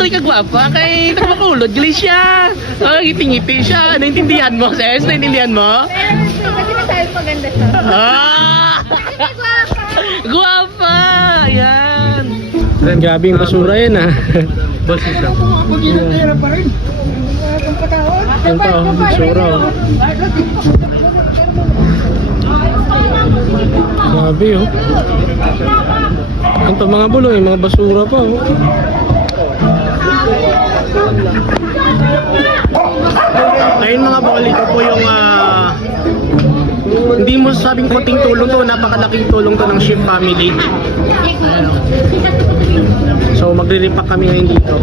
magaling ka gwapa, kay nagmakulod, gali siya. Oh, ngiti-ngiti siya. Naintindihan mo, sis? Naintindihan mo? Kasi nasabi maganda siya. Ah! Guwapa! Yan! Grabe yung basura yan ah. Basis lang. Yan pa oh, basura oh. Grabe oh. Ito mga bulong, yung mga basura pa oh. Ayun mga bol, ito po yung ah, hindi mo sabing konting tulong to, napakalaking tulong to ng Ship family. So magre-repack kami ngayon dito.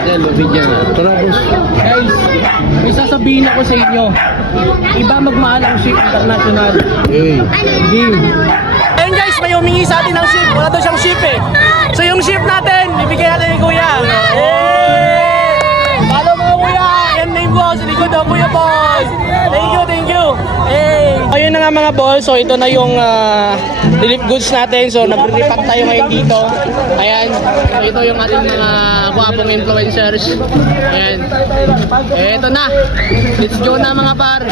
Ayan, video na. Boss. Guys, sasabihin ako sa inyo. Iba magmahal ang Ship International. Hey. Game. Ayun guys, may humingi sa atin ng ship. Wala daw siyang ship eh. So yung ship natin, bibigyan natin ni Kuya. Ayun na nga mga boss. So ito na yung relief goods natin. So nagre-repack tayo ngayon dito. Ayan. So ito yung ating mga guwapong influencers. Ayan. Eh, ito na. Let's go na mga par.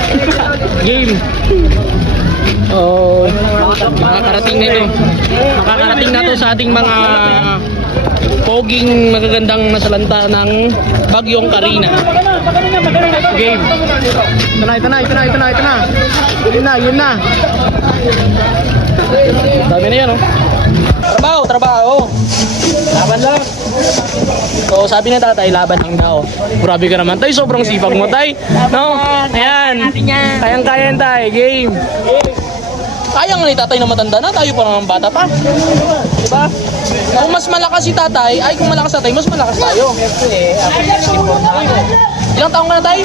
Game. Oh, makakarating na ito. Makakarating na to sa ating mga poging magagandang nasalanta ng Bagyong Karina. Game. Ito na, ito na, ito na, ito na, ito na. Yun na, yun na. Dami na yan, oh. Trabaho, trabaho. Laban lang. So, sabi ni tatay, laban lang daw. Grabe ka naman, tay. Sobrang sipag mo, tay. No? Ayan. Kayang-kaya yan, tay. Game. Kaya nga ni tatay na matanda na, tayo pa naman bata pa. Diba? Kung mas malakas si tatay, ay kung malakas tatay, mas malakas tayo. Ilang taong ka na tayo?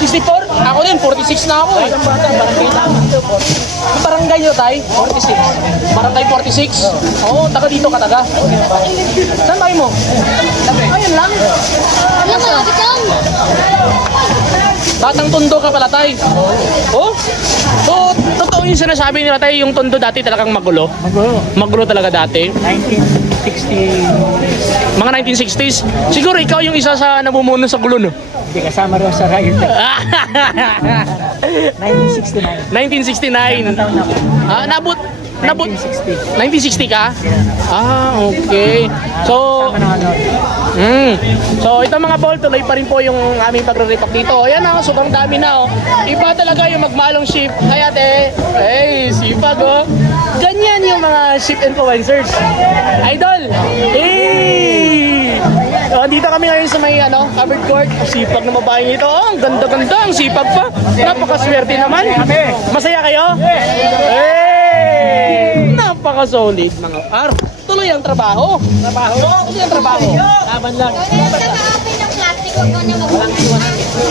64. 64? Ako din, 46 na ako eh. Ang barangay nyo tayo? 46. Barangay 46? Oo, taga dito ka taga. Saan tayo mo? Ayun lang. Ano ba? Bitaw? Batang tondo ka pala tay. Oh? So, totoo yung sinasabi nila tayo, yung tondo dati talagang magulo. Magulo. Magulo talaga dati. 1960. Mga 1960s. Siguro ikaw yung isa sa namumuno sa gulo, no? Hindi kasama rin sa riot. 1969. 1969. taon ako. Ah, nabut nabut 1960. 1960 ka? Ah, okay. So. Mm. So ito mga ball, tuloy pa rin po yung aming pagre-repack dito. Ayan na, sobrang dami na oh. Iba talaga yung magmalong ship. Kaya te, hey, sipag oh. Ganyan yung mga ship influencers. Idol! Hey! Oh, dito kami ngayon sa may ano, covered court. Sipag na babaeng ito. Oh, ang ganda-ganda, ang sipag pa. Napakaswerte naman. Masaya kayo? Hey! Napaka-solid mga par. Tuloy ang trabaho. Trabaho? Tuloy ang trabaho. Laban lang.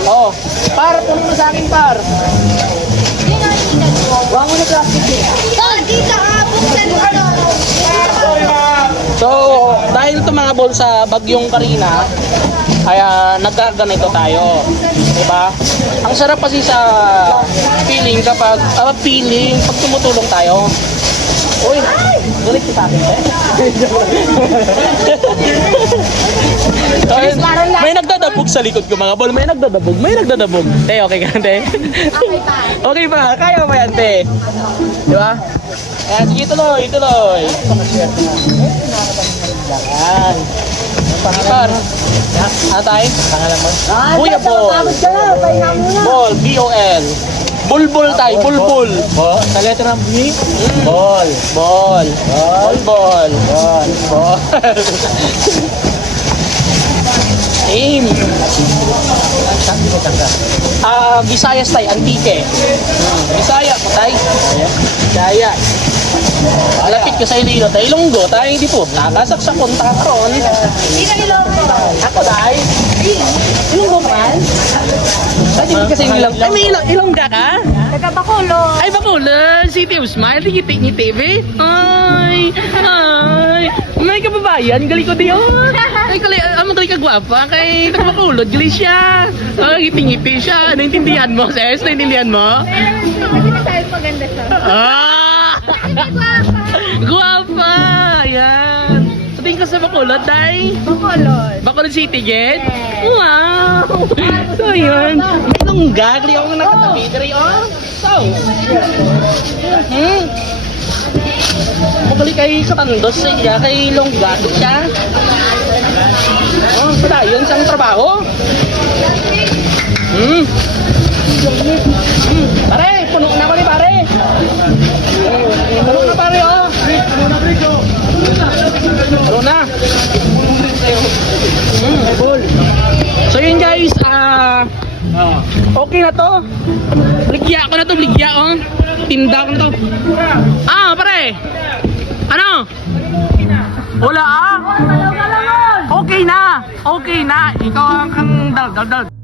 Oh, par, puno mo sa akin par. Mo na plastic. Tol, dito ka. Buksan mo ano. So, dahil ito mga bol sa bagyong Karina, kaya nagkaganito tayo. Diba? Ang sarap kasi sa feeling kapag, ah, feeling, pag tumutulong tayo. Uy, balik ko sa akin, eh. Ayun, may nagdadabog sa likod ko mga bol. May nagdadabog. May nagdadabog. Te, okay ka, te? Okay pa. okay ba? Kaya ba yan, te? Di ba? Ayan, sige, tuloy, tuloy. Yan. Par. Atay? Pangalan mo? Kuya Bol. Bol, B-O-L. Bulbul tayo, bulbul. Bo, sa letra ng B, ball. Bol. Bol, bol. Ball. Bol. Aim. Ah, Visayas tayo, Antique. Hmm. Bisaya po tayo. Bisaya. Alapit ka sa Iloilo tayo, Ilonggo tayo, hindi po. Nakasaksak konta ka ron. Sino ilonggo? Ako tayo. Ilonggo man. Ay, hindi kasi ilang. Ay, may ilang, ilongga ka? Taga Bacolod. Ay, Bacolod! City of Smile, ngiti ni TV. Ay, ay. May kababayan, gali ko diyon. Ay, kali, ah, magaling ka gwapa. Kay taga Bacolod, gali siya. Ay, ngiti-ngiti siya. Naintindihan mo, sis? Naintindihan mo? Kasi nasabi maganda siya. Ah! Guwapa! Yan. Sa tingin ka sa Bacolod, Day? Bacolod. Bacolod City, Jet? Wow! So, yun. May lungga. Kali ako nga nakatabi. Dari, oh. So. Hmm. Magali kay katandos siya, kay lungga. Ito siya. Oh, pala, yun siyang trabaho. So yun guys, ah okay na to. Bligya ko na to, bligya oh. Tinda ko na to. Ah, pare. Ano? Wala ah. Okay na. Okay na. Ikaw ang ang dal dal dal.